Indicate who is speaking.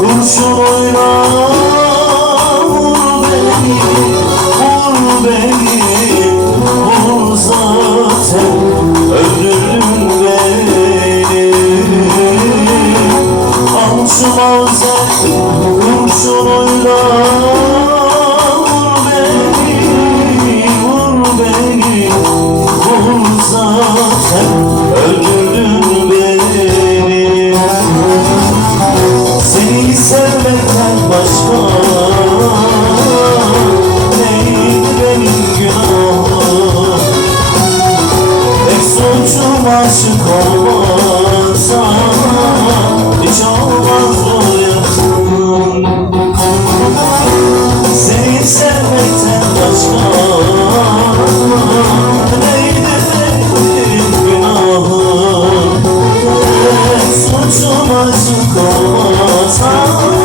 Speaker 1: Kurşunuyla vur beni Vur beni Vur zaten Öldürdün beni. Al şu mazen Kurşunuyla Vur beni Vur beni Vur zaten aşık olmasa Hiç olmaz bu yaşım Seni sevmekten başka Neydi benim günahım? Suçum aşık olmasa